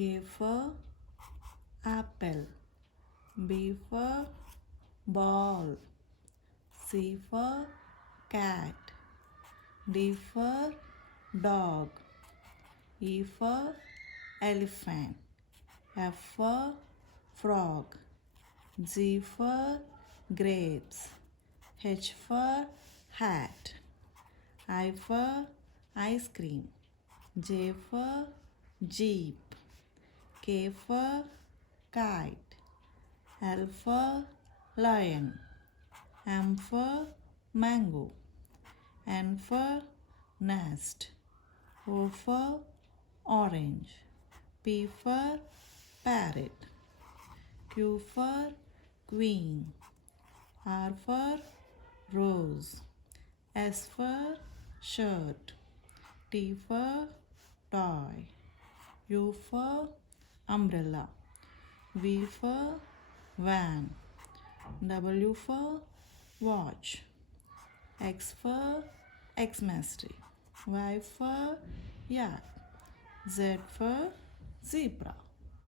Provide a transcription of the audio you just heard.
A for apple. B for ball. C for cat. D for dog. E for elephant. F for frog. G for grapes. H for hat. I for ice cream. J for jeep. K for kite. L for lion. M for mango. N for nest. O for orange. P for parrot. Q for queen. R for rose. S for shirt. T for toy. U for umbrella. V for van. W for watch. X for Xmas tree. Y for yak. Z for zebra.